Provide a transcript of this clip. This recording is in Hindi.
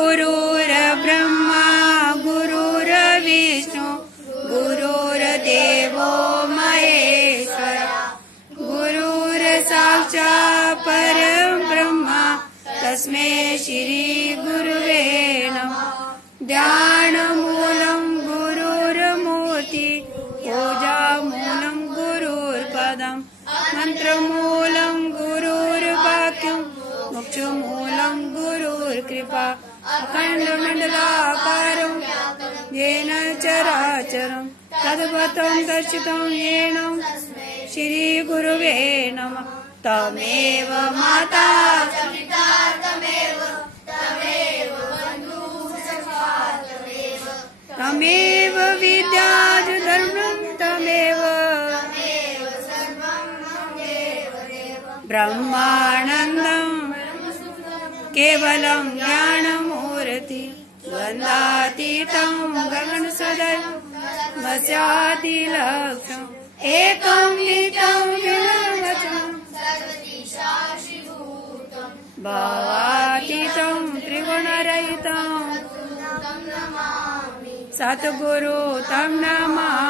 गुरुर्ब्रह्मा गुरुर्विष्णु गुरुर्देवो महेश्वर गुरुर्साक्षात् परब्रह्म तस्मै श्री गुरुवे नमः। ध्यानमूलं गुरुर्मूर्ति पूजामूलं गुरुर्पदं मन्त्रमूलं गुरुर्वाक्यं मोक्षमूलं गुरुर्कृपा अखण्डमण्डलाकारं येन चराचरं तद्भूतं दर्शितं येन श्रीगुरुवे नमः। तमेव माता तमेव विद्या धर्मं तमेव ब्रह्मानन्दं केवलं ज्ञानमूर्ति द्वन्द्वातीतं गगनसदृशं वस्यादिलक्ष्यम् एकं नित्यं विलक्षणं भावातीतं त्रिगुणरहितं सद्गुरु तं नमामि।